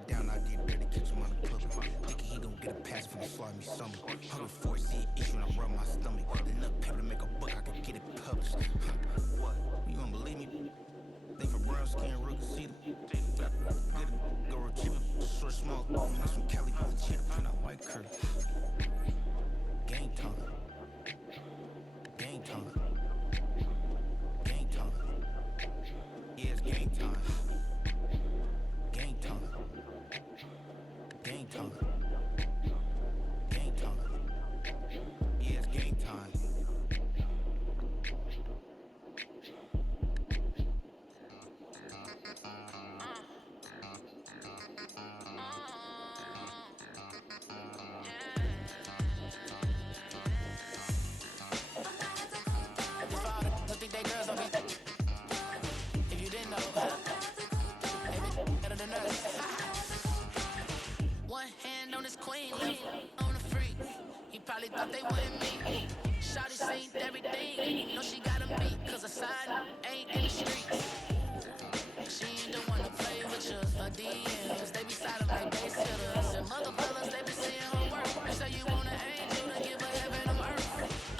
get down, I did dirty, catch him on the public. Thinking he gon' get a pass for the fly me summer. Hungry for it, see an issue and I rub my stomach. Enough paper to make a buck, I could get it published. What? You don't believe me? Think for brown skin, real can see them. Get it, go real cheap, short, small. That's from Cali, put the cheetah print out white curve. Game time. Game time. Game time. Yeah, it's game time. Game time. Game time. Game time. Yeah, it's game time. One hand on his queen, left on the freak. He probably thought they wanted me. Shawty seen everything. Know she got him beat, cause her side ain't in the streets. She ain't the one to play with you. Her DMs, they be silent like bass hitters. And mother fellas, they be seeing her work. You say you want an angel to give her heaven on earth.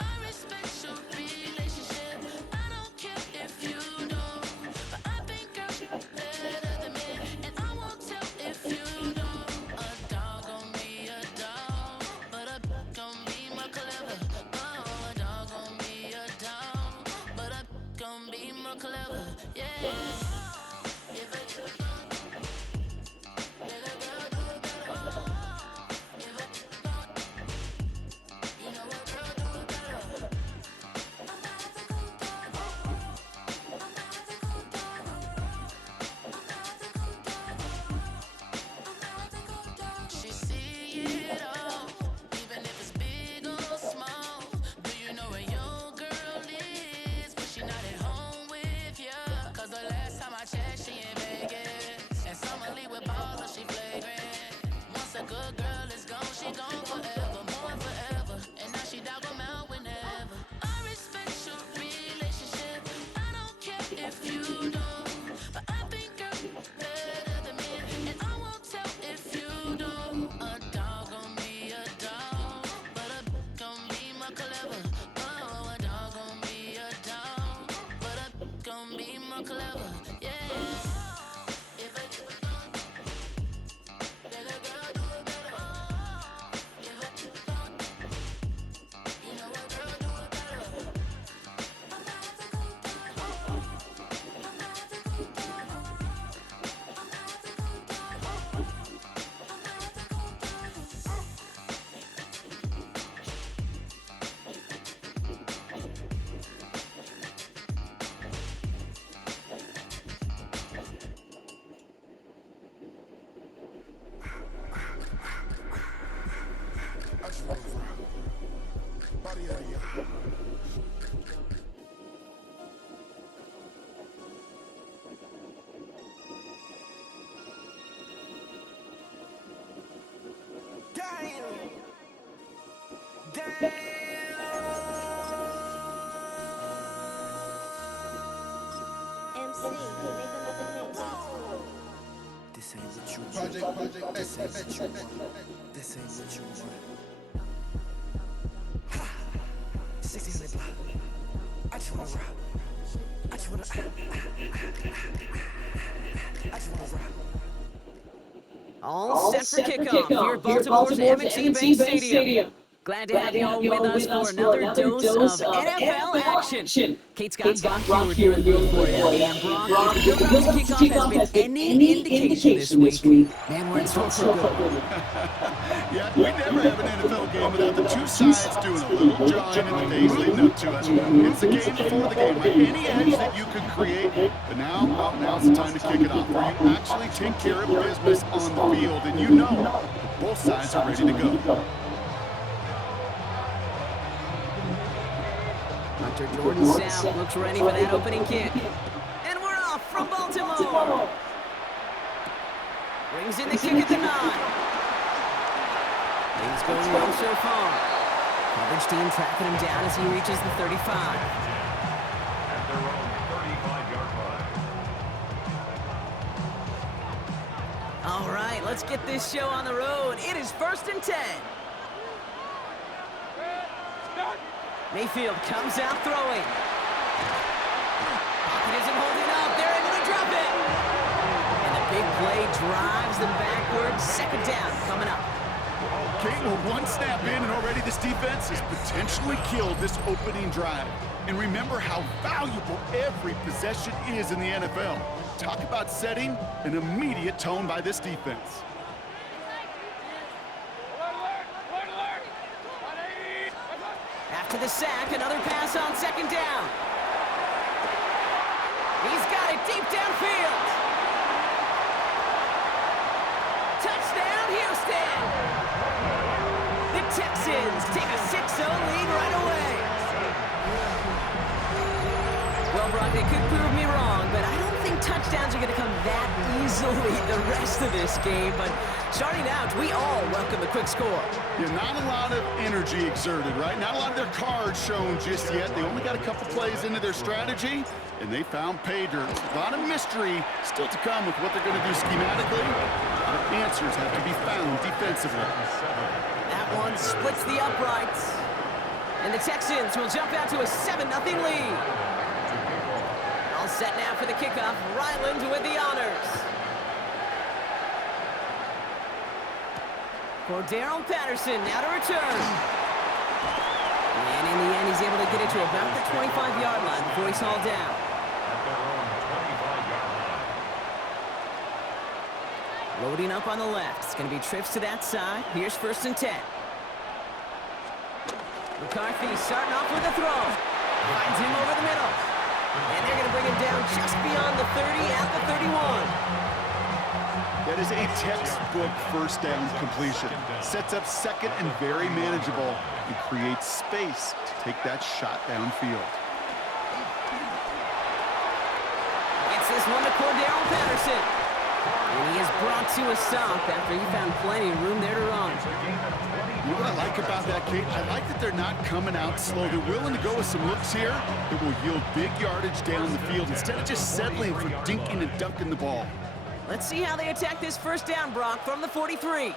I respect your relationship. I don't care if you don't. But I think girls better than men. And I won't tell if you don't. A dog gon' be a dog. But a gon' be more clever. Oh, a dog gon' be a dog. But a gon' be more clever. Yeah. If a she see it all, even if it's big or small. Do you know where your girl is? But she not at home with ya. Cause the last time I checked, she in Vegas. And Summer Lee with balls, she flagrant. Once a good girl is gone, she gone forever, more forever. And now she dog 'em out whenever. I respect your relationship. I don't care if you don't. But I think girls better than men. And I won't tell if you don't. A dog gon' be a dog. But a gon' be more clever. Oh, a dog gon' be a dog. But a gon' be more clever. Yeah. If a let a girl do it better. If a you know a girl do it better. I just want to body out of here. MC, make another hit. This ain't what you want. Project This ain't what you want. This ain't what you want. Ha! 1600 block. I just wanna rock. I just wanna. I just wanna rock. All set for kickoff here at Baltimore's M&T Bank Stadium. Glad to have you all with us for another dose of NFL action. Kate Scott's got Brock here in the room for you. And Brock, if the Bills kickoff has been any indication this week, man, we're in store for a good one. Yeah, we never have an NFL game without the two sides doing a little jawing in the days leading up to it. It's the game before the game, right? Any edge that you could create, but now's the time to kick it off, where you actually take care of business on the field, and you know both sides are ready to go. Hunter Jordan South looks ready for that opening kick. And we're off from Baltimore. Brings in the kick at the 9. Things going well so far. Coverage team tracking him down as he reaches the 35. At their own 35-yard line. All right, let's get this show on the road. It is 1st and 10. Mayfield comes out throwing. Pocket isn't holding up. They're able to drop it. And the big play drives them backwards. 2nd down coming up. Okay, well, one snap in, and already this defense has potentially killed this opening drive. And remember how valuable every possession is in the NFL. Talk about setting an immediate tone by this defense. After the sack, another pass on 2nd down. He's got it deep downfield. Touchdown, Houston! The Texans take a 6-0 lead right away. Well, Brock, they could prove me wrong, but I don't think touchdowns are going to come that easily the rest of this game. But starting out, we all welcome a quick score. Yeah, not a lot of energy exerted, right? Not a lot of their cards shown just yet. They only got a couple plays into their strategy, and they found pay dirt. A lot of mystery still to come with what they're going to do schematically. A lot of answers have to be found defensively. That one splits the uprights. And the Texans will jump out to a 7-0 lead. All set now for the kickoff. Ryland with the honors. Cordero Patterson now to return. And in the end, he's able to get it to about the 25-yard line before he's hauled down. Loading up on the left. It's going to be trips to that side. Here's 1st and 10. McCarthy starting off with a throw. Finds him over the middle. And they're going to bring him down just beyond the 30 at the 31. That is a textbook 1st down completion. Sets up 2nd and very manageable and creates space to take that shot downfield. Gets this one to Cordero Patterson. And he is brought to a stop after he found plenty of room there to run. You know what I like about that, Kate? I like that they're not coming out slow. They're willing to go with some looks here that will yield big yardage down the field instead of just settling for dinking and dunking the ball. Let's see how they attack this 1st down, Brock, from the 43.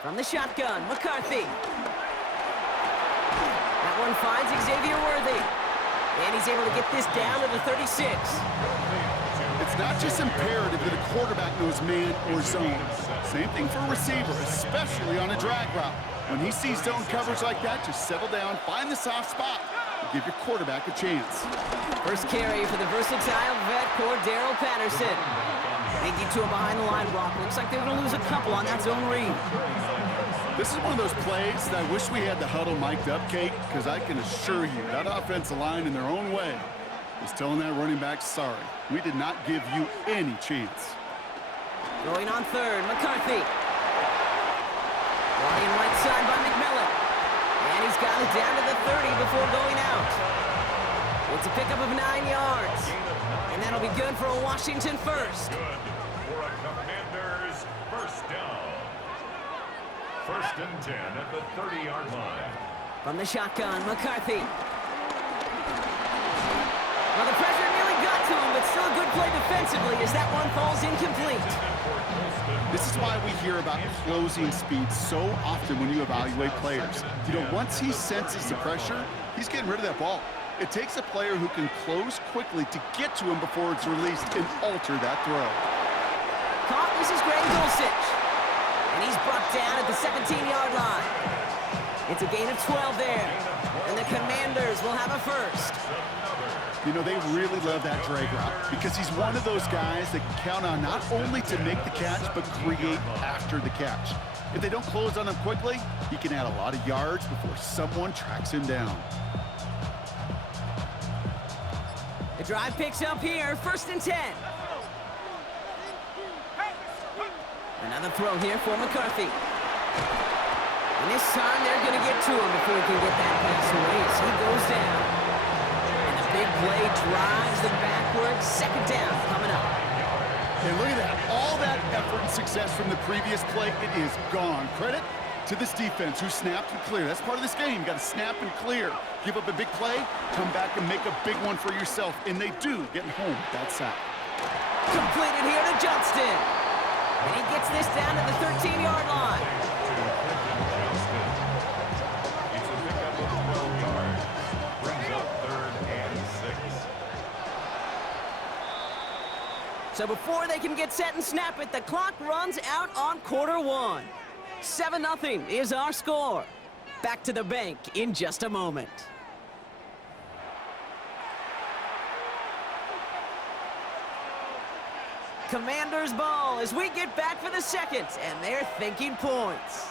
From the shotgun, McCarthy. That one finds Xavier Worthy. And he's able to get this down to the 36. It's not just imperative that a quarterback knows man or zone. Same thing for a receiver, especially on a drag route. When he sees zone coverage like that, just settle down, find the soft spot, and give your quarterback a chance. First carry for the versatile vet, Cordero Patterson. They get to him behind the line, Brock. Looks like they're going to lose a couple on that zone read. This is one of those plays that I wish we had the huddle mic'd up, Kate, because I can assure you that offensive line in their own way is telling that running back, sorry, we did not give you any chance. Going on 3rd, McCarthy. Running right side by McMillan. And he's got it down to the 30 before going out. It's a pickup of 9 yards. And that'll be good for a Washington first. Good for a Commanders 1st down. 1st and 10 at the 30-yard line. From the shotgun, McCarthy. Well, the pressure nearly got to him, but still a good play defensively as that one falls incomplete. This is why we hear about closing speed so often when you evaluate players. You know, once he senses the pressure, he's getting rid of that ball. It takes a player who can close quickly to get to him before it's released and alter that throw. Caught, this is Greg Dulcich. And he's brought down at the 17-yard line. It's a gain of 12 there. And the Commanders will have a first. You know, they really love that drag route because he's one of those guys that can count on not only to make the catch, but create after the catch. If they don't close on him quickly, he can add a lot of yards before someone tracks him down. The drive picks up here, 1st and 10. Another throw here for McCarthy. And this time they're going to get to him before he can get that pass away as he goes down. And the big play drives them backwards. 2nd down coming up. And look at that. All that effort and success from the previous play, it is gone. Credit to this defense who snapped and clear. That's part of this game. You got to snap and clear. Give up a big play, come back and make a big one for yourself. And they do, getting home with that sack. Completed here to Johnston. And he gets this down to the 13-yard line. It's a pickup of 12 yards. Brings up 3rd and 6. So before they can get set and snap it, the clock runs out on quarter one. 7-0 is our score. Back to the bank in just a moment. Commanders ball as we get back for the second, and they're thinking points.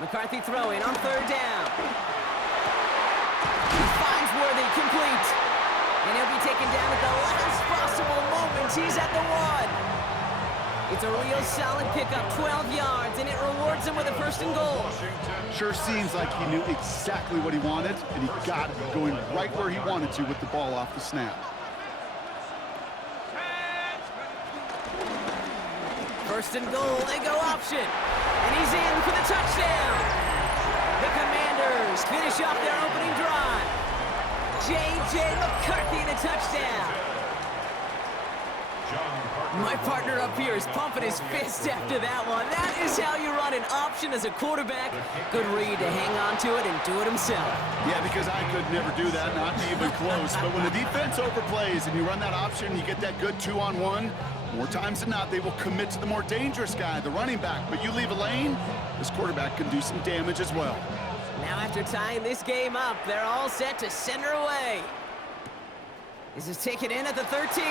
McCarthy throwing on 3rd down. He finds Worthy complete. And he'll be taken down at the last possible moment. He's at the 1. It's a real solid pickup, 12 yards, and it rewards him with a 1st and goal. Sure seems like he knew exactly what he wanted, and he got it going right where he wanted to with the ball off the snap. 1st and goal, they go option. And he's in for the touchdown. The Commanders finish off their opening drive. J.J. McCarthy, the touchdown. My partner up here is pumping his fist after that one. That is how you run an option as a quarterback. Good read to hang on to it and do it himself. Yeah, because I could never do that, not even close. But when the defense overplays and you run that option, you get that good 2-on-1, more times than not, they will commit to the more dangerous guy, the running back. But you leave a lane, this quarterback can do some damage as well. Now after tying this game up, they're all set to send her away. This is taken in at the 13.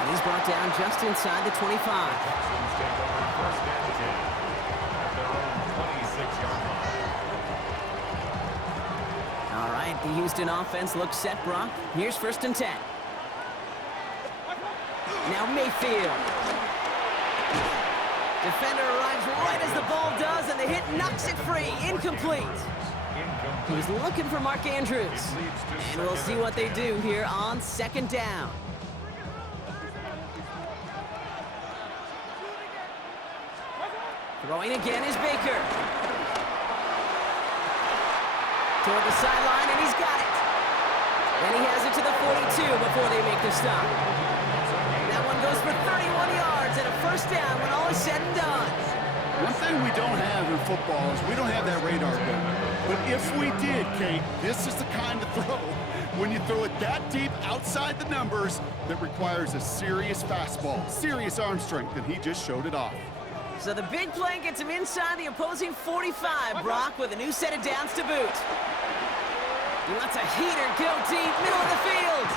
And he's brought down just inside the 25. Texans take over 1st and 10 at their own 26-yard line. All right, the Houston offense looks set, Brock. Here's 1st and 10. Now Mayfield. Defender arrives right as the ball does, and the hit knocks it free. Incomplete. He was looking for Mark Andrews. And we'll see what they do here on 2nd down. Throwing again is Baker. Toward the sideline, and he's got it. And he has it to the 42 before they make the stop. That one goes for 31 yards and a 1st down when all is said and done. One thing we don't have in football is we don't have that radar gun. But if we did, Kate, this is the kind of throw, when you throw it that deep outside the numbers, that requires a serious fastball, serious arm strength, and he just showed it off. So the big play gets him inside the opposing 45, Brock, with a new set of downs to boot. He lets a heater go deep, middle of the field.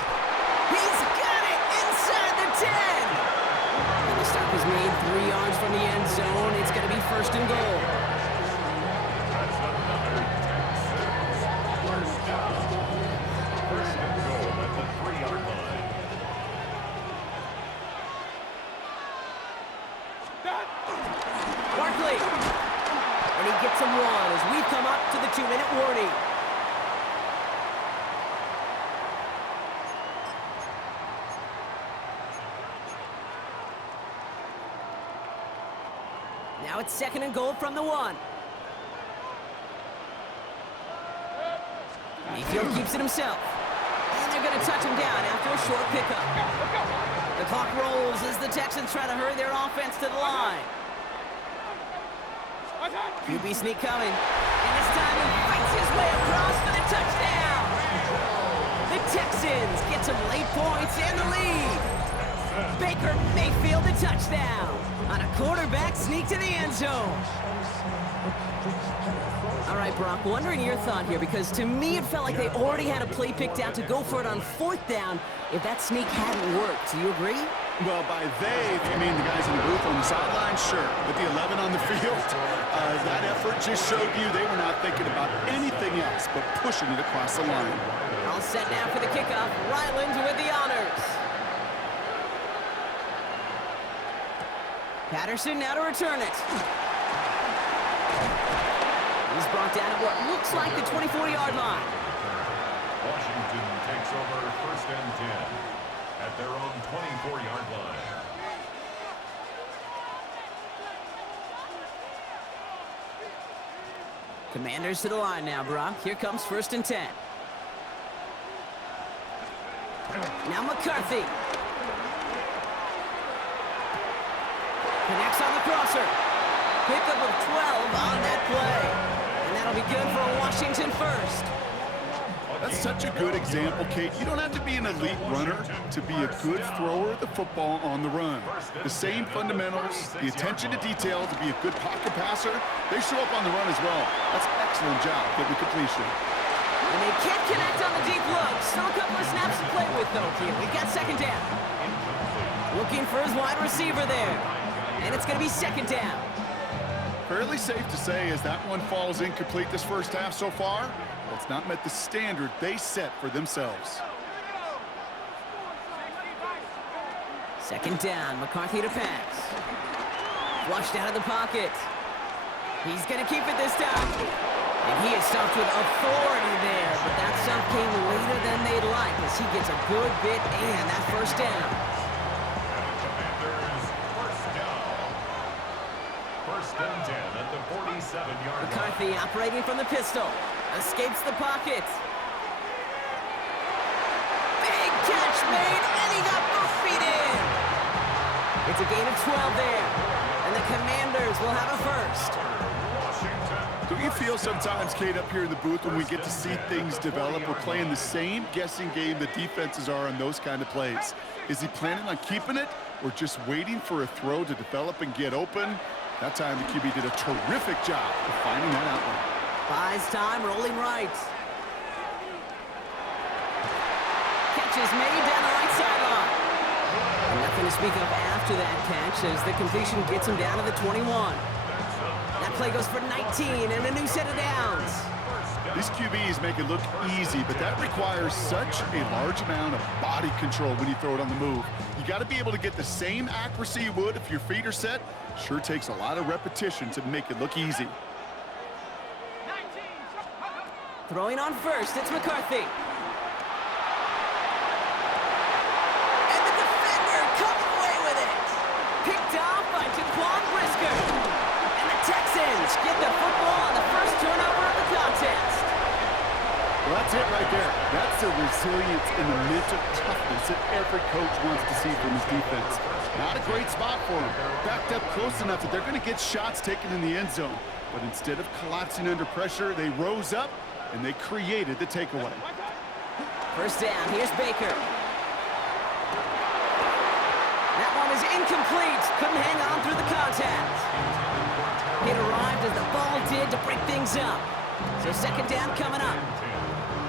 He's got it inside the 10. And the stop is made 3 yards from the end zone. It's going to be 1st and goal. That's another Texans 1st down. 1st and goal at the 3-yard line. Barkley. And he gets him 1 as we come up to the 2-minute warning. Now it's 2nd and goal from the 1. Mayfield keeps it himself. And they're going to touch him down after a short pickup. The clock rolls as the Texans try to hurry their offense to the line. QB sneak coming. And this time he fights his way across for the touchdown. The Texans get some late points and the lead. Baker Mayfield the touchdown on a quarterback sneak to the end zone. All right, Brock, wondering your thought here, because to me it felt like they already had a play picked out to go for it on 4th down if that sneak hadn't worked. Do you agree? Well, by they, if you mean the guys in the booth on the sideline, sure. But the 11 on the field, that effort just showed you they were not thinking about anything else but pushing it across the line. All set now for the kickoff. Ryland with the honors. Patterson now to return it. He's brought down at what looks like the 24-yard line. Washington takes over 1st and 10 at their own 24-yard line. Commanders to the line now, Brock. Here comes 1st and 10. Now McCarthy. Connects on the crosser. Pickup of 12 on that play. And that'll be good for a Washington first. That's such a good example, Kate. You don't have to be an elite runner to be a good thrower of the football on the run. The same fundamentals, the attention to detail to be a good pocket passer, they show up on the run as well. That's an excellent job getting completion. And they can't connect on the deep look. Still a couple of snaps to play with, though, here. We've got 2nd down. Looking for his wide receiver there. And it's going to be 2nd down. Fairly safe to say as that one falls incomplete this first half so far, well, it's not met the standard they set for themselves. 2nd down, McCarthy to pass. Flushed out of the pocket. He's going to keep it this time. And he is stopped with authority there, but that stuff came later than they'd like as he gets a good bit and that 1st down. Commanders, 1st down. 1st and 10 at the 47-yard line. McCarthy operating from the pistol. Escapes the pocket. Big catch made, and he got both feet in. It's a gain of 12 there, and the Commanders will have a first. Don't you feel sometimes, Kate, up here in the booth when we get to see things develop, we're playing the same guessing game the defenses are on those kind of plays? Is he planning on keeping it or just waiting for a throw to develop and get open? That time the QB did a terrific job of finding that outlet. Buys time, rolling right. Catch is made down the right sideline. And nothing to speak of after that catch as the completion gets him down to the 21. That play goes for 19 and a new set of downs. These QBs make it look easy, but that requires such a large amount of body control when you throw it on the move. You got to be able to get the same accuracy you would if your feet are set. Sure takes a lot of repetition to make it look easy. Throwing on first, it's McCarthy. And the defender comes away with it. Picked off by Jaquan Brisker. And the Texans get the football on the first turnover of the contest. Well, that's it right there. That's the resilience and the mental toughness that every coach wants to see from his defense. Not a great spot for him. Backed up close enough that they're going to get shots taken in the end zone. But instead of collapsing under pressure, they rose up and they created the takeaway. 1st down, here's Baker. That one is incomplete. Couldn't hang on through the contact. It arrived as the ball did to break things up. So 2nd down coming up.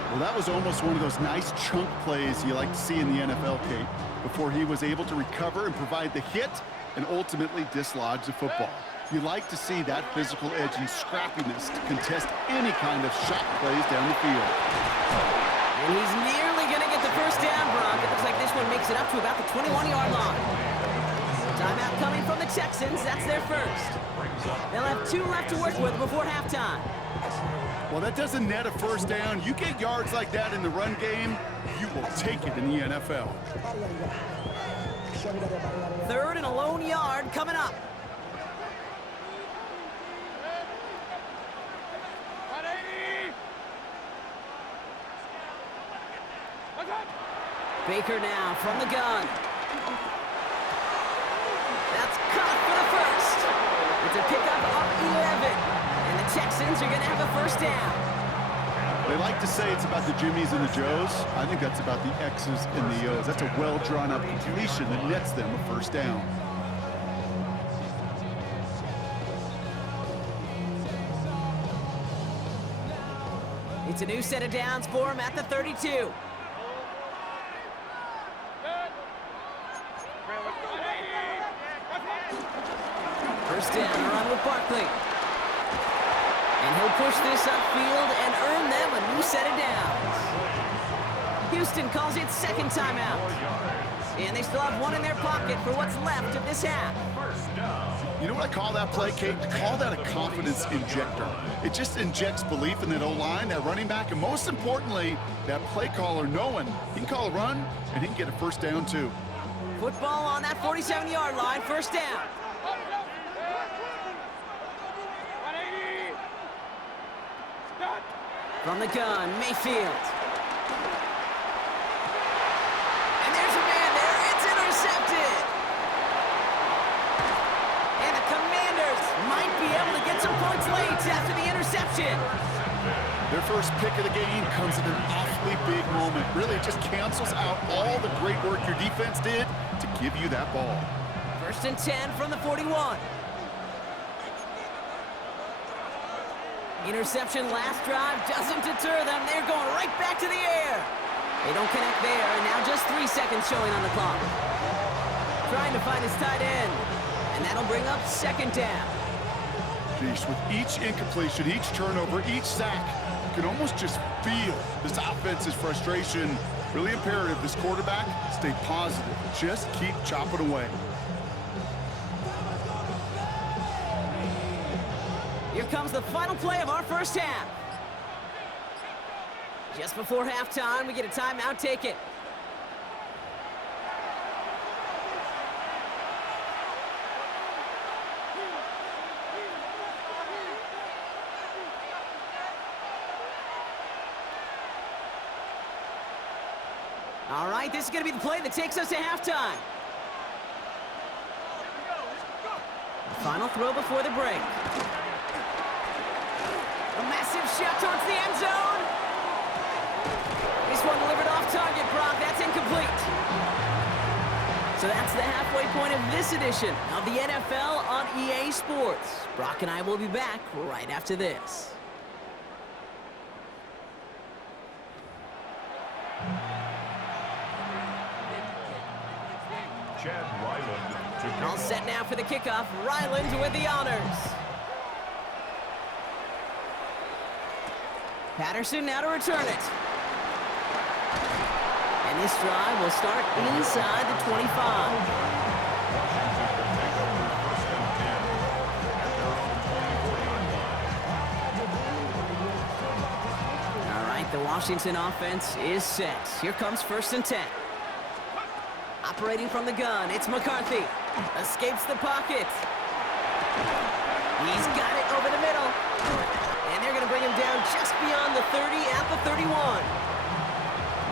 Well, that was almost one of those nice chunk plays you like to see in the NFL, Kate, before he was able to recover and provide the hit and ultimately dislodge the football. You like to see that physical edge and scrappiness to contest any kind of shot plays down the field. And he's nearly going to get the 1st down, Brock. It looks like this one makes it up to about the 21-yard line. Timeout coming from the Texans. That's their first. They'll have 2 left to work with before halftime. Well, that doesn't net a 1st down. You get yards like that in the run game, you will take it in the NFL. 3rd and a lone yard coming up. Baker now from the gun. That's caught for the first. It's a pickup of 11. And the Texans are going to have a 1st down. They like to say it's about the Jimmies and the Joes. I think that's about the X's and the O's. That's a well-drawn-up completion that nets them a 1st down. It's a new set of downs for him at the 32. First down, run with Barkley. And he'll push this upfield and earn them a new set of downs. Houston calls it 2nd timeout. And they still have 1 in their pocket for what's left of this half. You know what I call that play, Kate? I call that a confidence injector. It just injects belief in that O-line, that running back, and most importantly, that play caller knowing he can call a run and he can get a 1st down too. Football on that 47-yard line, 1st down. From the gun, Mayfield. And there's a man there. It's intercepted. And the Commanders might be able to get some points late after the interception. Their first pick of the game comes at an awfully big moment. Really just cancels out all the great work your defense did to give you that ball. 1st and 10 from the 41. Interception last drive doesn't deter them. They're going right back to the air. They don't connect there, and now just 3 seconds showing on the clock. Trying to find his tight end, and that'll bring up 2nd down. Jeez, with each incompletion, each turnover, each sack, you can almost just feel this offense's frustration. Really imperative, this quarterback, stay positive. Just keep chopping away. Here comes the final play of our first half. Just before halftime, we get a timeout. Take it. All right, this is going to be the play that takes us to halftime. The final throw before the break. A massive shot towards the end zone. This one delivered off target, Brock. That's incomplete. So that's the halfway point of this edition of the NFL on EA Sports. Brock and I will be back right after this. Chad Ryland to All set now for the kickoff. Ryland with the honors. Patterson now to return it. And this drive will start inside the 25. The Washington offense is set. Here comes 1st and 10. Operating from the gun, it's McCarthy. Escapes the pocket. He's got it over the middle. And they're going to bring him down just beyond the 30 at the 31.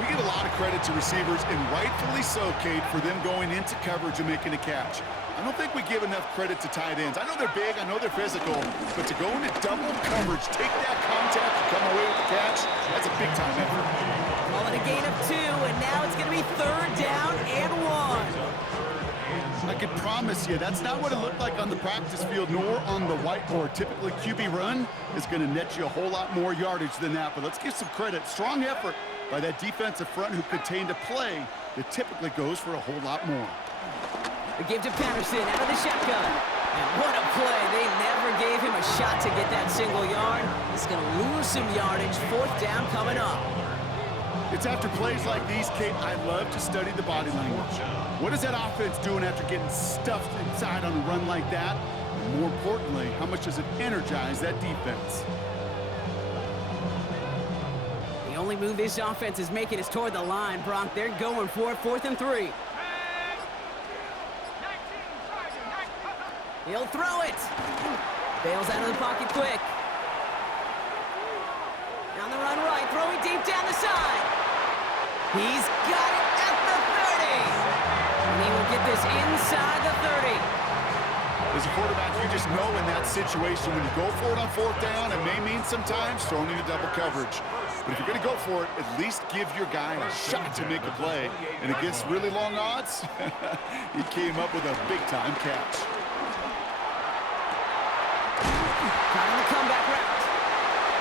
We give a lot of credit to receivers, and rightfully so, Kate, for them going into coverage and making a catch. I don't think we give enough credit to tight ends. I know they're big, I know they're physical, but to go into double coverage, take that contact, and come away with the catch, that's a big-time effort. Call it a gain of 2, and now it's going to be 3rd down and 1. I can promise you, that's not what it looked like on the practice field, nor on the whiteboard. Typically, QB run is going to net you a whole lot more yardage than that, but let's give some credit. Strong effort by that defensive front who contained a play that typically goes for a whole lot more. The give to Patterson out of the shotgun. And what a play. They never gave him a shot to get that single yard. He's going to lose some yardage. 4th down coming up. It's after plays like these, Kate, I love to study the body language. What is that offense doing after getting stuffed inside on a run like that? And more importantly, how much does it energize that defense? The only move this offense is making is toward the line, Brock. They're going for it. 4th and 3. He'll throw it. Bails out of the pocket quick. On the run right, throwing deep down the side. He's got it at the 30. And he will get this inside the 30. As a quarterback, you just know in that situation when you go for it on 4th down, it may mean sometimes throwing into double coverage. But if you're going to go for it, at least give your guy a shot to make a play. And against really long odds, he came up with a big-time catch. Trying the comeback route.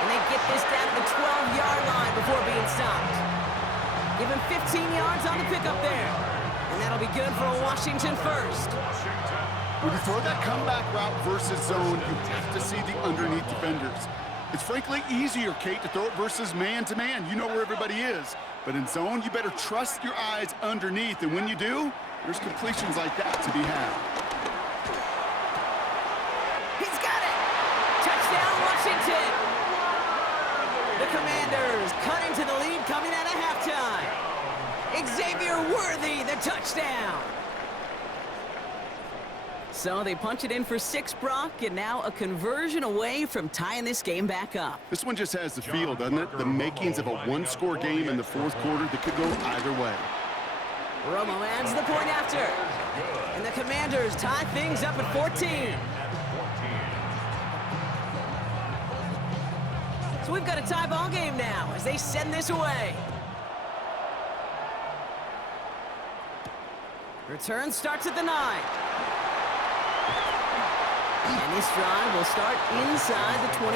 And they get this down to the 12-yard line before being stopped. Give him 15 yards on the pickup there. And that'll be good for a Washington first. When you throw that comeback route versus zone, you have to see the underneath defenders. It's frankly easier, Kate, to throw it versus man-to-man. You know where everybody is. But in zone, you better trust your eyes underneath. And when you do, there's completions like that to be had. He's got it! Touchdown, Washington! The Commanders cut into the lead coming out of halftime. Xavier Worthy, the touchdown. So they punch it in for 6, Brock, and now a conversion away from tying this game back up. This one just has the feel, doesn't it? The makings of a one-score game in the fourth quarter that could go either way. Romo adds the point after. And the Commanders tie things up at 14. So we've got a tie ball game now as they send this away. Return starts at the 9. And this drive will start inside the 25.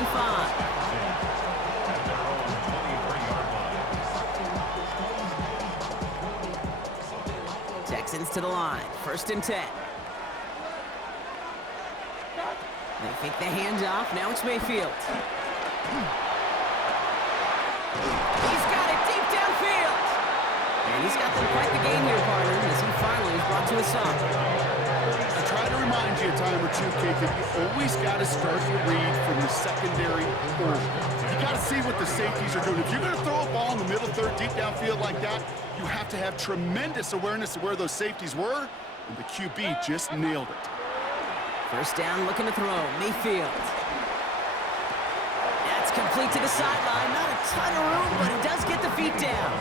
Texans to the line, 1st and 10. They fake the handoff, now it's Mayfield. He's got it deep downfield. And he's got them quite the gain here, partner, as he finally is brought to a stop. I try to remind you a time or two, Kate, that you always got to start the read from the secondary forward. You got to see what the safeties are doing. If you're going to throw a ball in the middle third, deep downfield like that, you have to have tremendous awareness of where those safeties were, and the QB just nailed it. 1st down, looking to throw. Mayfield. That's complete to the sideline. Not a ton of room, but he does get the feet down.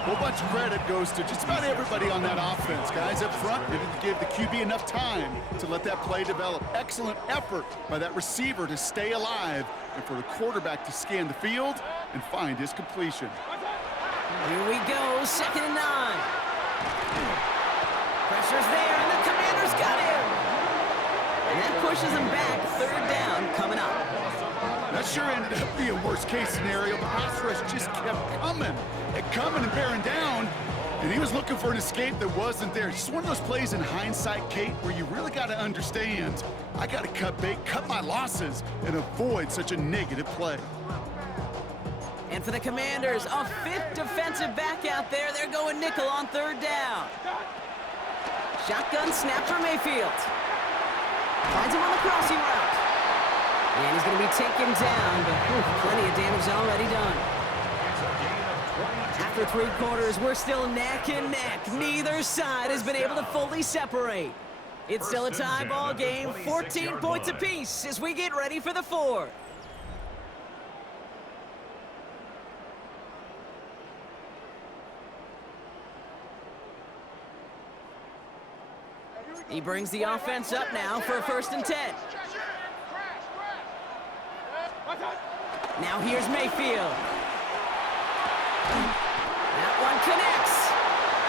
A whole bunch of credit goes to just about everybody on that offense. Guys up front didn't give the QB enough time to let that play develop. Excellent effort by that receiver to stay alive and for the quarterback to scan the field and find his completion. Here we go, 2nd and 9. Pressure's there, and the Commanders got him. And that pushes him back, 3rd down coming up. That sure ended up being worst-case scenario. The pass rush just kept coming and bearing down, and he was looking for an escape that wasn't there. It's just one of those plays in hindsight, Kate, where you really got to understand, I got to cut bait, cut my losses, and avoid such a negative play. And for the Commanders, a 5th defensive back out there. They're going nickel on 3rd down. Shotgun snap for Mayfield. Finds him on the crossing route. And he's going to be taken down, but plenty of damage already done. After 3 quarters, we're still neck and neck. Neither side has been able to fully separate. It's still a tie ball game, 14 points apiece as we get ready for the 4th. He brings the offense up now for a 1st and 10. Now here's Mayfield. That one connects.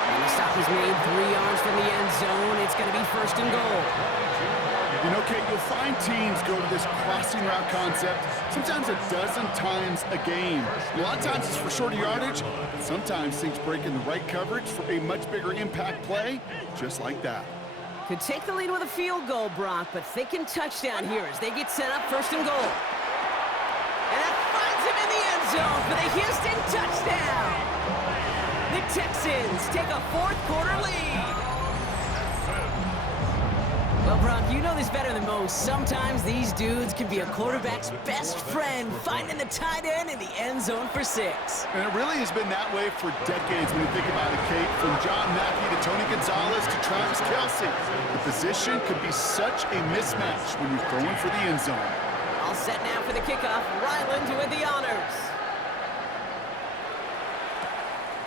And the stop is made 3 yards from the end zone. It's going to be 1st and goal. You know, Kate, you'll find teams go to this crossing route concept sometimes a dozen times a game. A lot of times it's for shorter yardage, but sometimes things break in the right coverage for a much bigger impact play, just like that. Could take the lead with a field goal, Brock, but thinking touchdown here as they get set up 1st and goal. And that finds him in the end zone for the Houston touchdown. The Texans take a 4th quarter lead. Well, Brock, you know this better than most. Sometimes these dudes can be a quarterback's best friend, finding the tight end in the end zone for 6. And it really has been that way for decades when you think about it, Kate. From John Mackey to Tony Gonzalez to Travis Kelce. The position could be such a mismatch when you're throwing for the end zone. All set now for the kickoff. Ryland with the honors.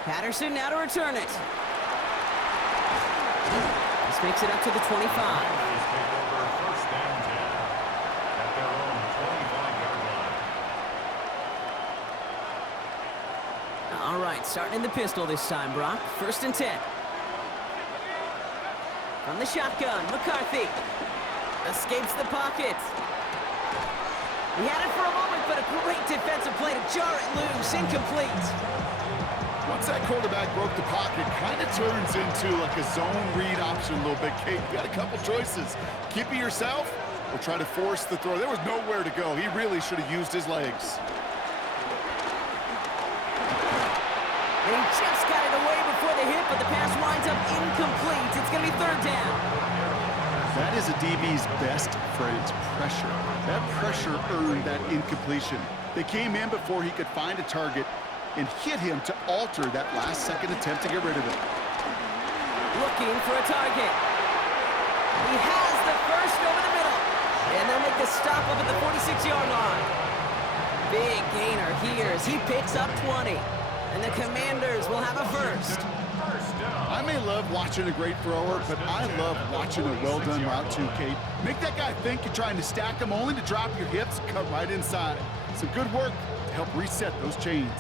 Patterson now to return it. This makes it up to the 25. All right, starting in the pistol this time, Brock. 1st and 10. From the shotgun, McCarthy escapes the pocket. He had it for a moment, but a great defensive play to jar it loose. Incomplete. Once that quarterback broke the pocket, kind of turns into like a zone read option a little bit. Kate, you got a couple choices. Keep it yourself or try to force the throw. There was nowhere to go. He really should have used his legs. And he just got it away before the hit, but the pass winds up incomplete. It's going to be 3rd down. That is a DB's best friend, pressure. That pressure earned that incompletion. They came in before he could find a target and hit him to alter that last-second attempt to get rid of it. Looking for a target. He has the first over the middle. And they'll make the stop up at the 46-yard line. Big gainer here as he picks up 20. And the Commanders will have a first. I may love watching a great thrower, but I love watching a well-done route too, Kate. Make that guy think you're trying to stack him only to drop your hips, cut right inside. Some good work to help reset those chains.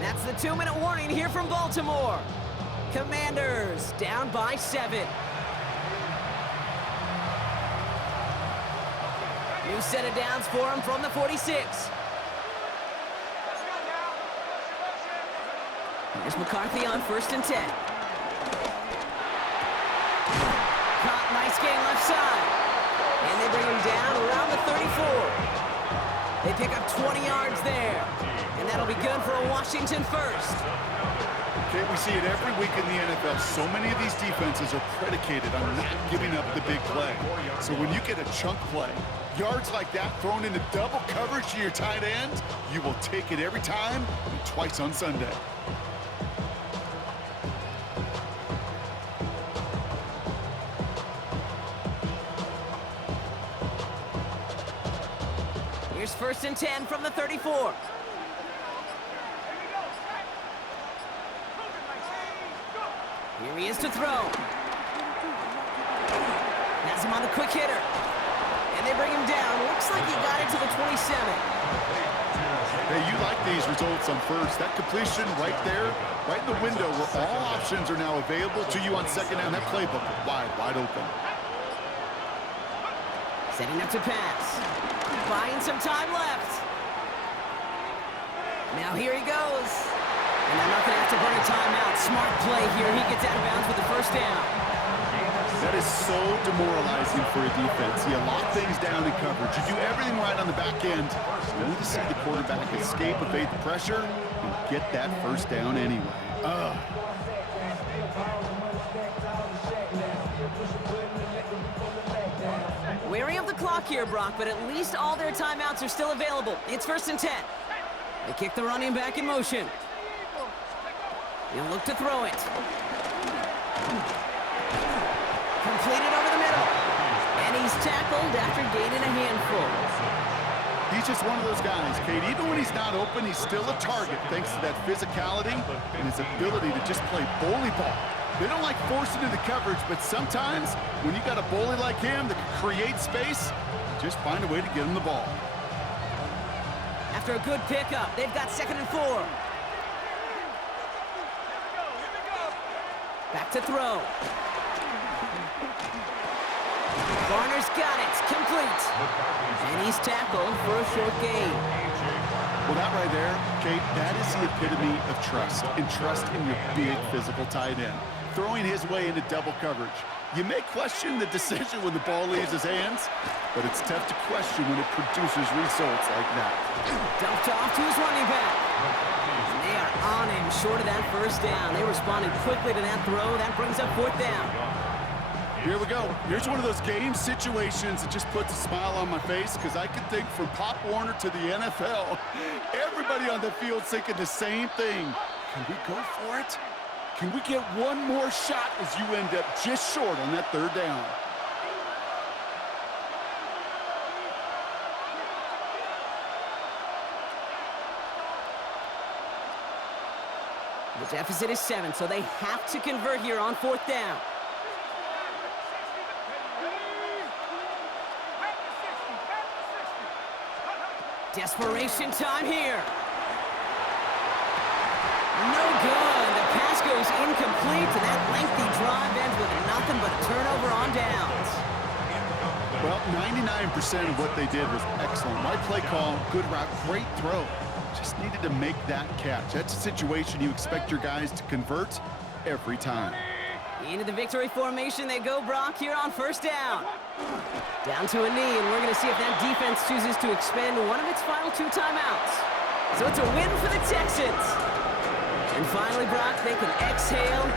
That's the 2-minute warning here from Baltimore. Commanders down by 7. New set of downs for him from the 46. Here's McCarthy on 1st and 10. Caught, nice gain left side. And they bring him down around the 34. They pick up 20 yards there. And that'll be good for a Washington first. Okay, we see it every week in the NFL. So many of these defenses are predicated on not giving up the big play. So when you get a chunk play, yards like that thrown into double coverage to your tight end, you will take it every time and twice on Sunday. Here's 1st and 10 from the 34. Here he is to throw. Has him on the quick hitter. And they bring him down. Looks like he got it to the 27. Hey, you like these results on first. That completion right there, right in the window where all options are now available to you on second down. That playbook wide open. Setting up to pass. Buying some time left. Now here he goes. And they're not going to have to burn a timeout. Smart play here. He gets out of bounds with the first down. That is so demoralizing for a defense. You lock things down in coverage. You do everything right on the back end. You need to see the quarterback escape, evade the pressure, and get that first down anyway. Wary of the clock here, Brock, but at least all their timeouts are still available. It's 1st and 10. They kick the running back in motion. He'll look to throw it. Completed over the middle. And he's tackled after gaining a handful. He's just one of those guys, Kate. Even when he's not open, he's still a target thanks to that physicality and his ability to just play bully ball. They don't like forcing into coverage, but sometimes when you got a bully like him that can create space, just find a way to get him the ball. After a good pickup, they've got 2nd and 4. Back to throw. Garner's got it. Complete. And he's tackled for a short gain. Well, that right there, Kate, that is the epitome of trust. And trust in your big physical tight end. Throwing his way into double coverage. You may question the decision when the ball leaves his hands, but it's tough to question when it produces results like that. Dumped off to his running back. And they are on him short of that first down. They responded quickly to that throw. That brings up 4th down. Here we go. Here's one of those game situations that just puts a smile on my face because I can think from Pop Warner to the NFL, everybody on the field thinking the same thing. Can we go for it? Can we get one more shot as you end up just short on that 3rd down? The deficit is 7, so they have to convert here on 4th down. Desperation time here. No good. The pass goes incomplete, and that lengthy drive ends with nothing but a turnover on downs. Well, 99% of what they did was excellent. Right play call, good route, great throw. Just needed to make that catch. That's a situation you expect your guys to convert every time. Into the victory formation they go, Brock, here on 1st down. Down to a knee, and we're going to see if that defense chooses to expend one of its final 2 timeouts. So it's a win for the Texans. And finally, Brock, they can exhale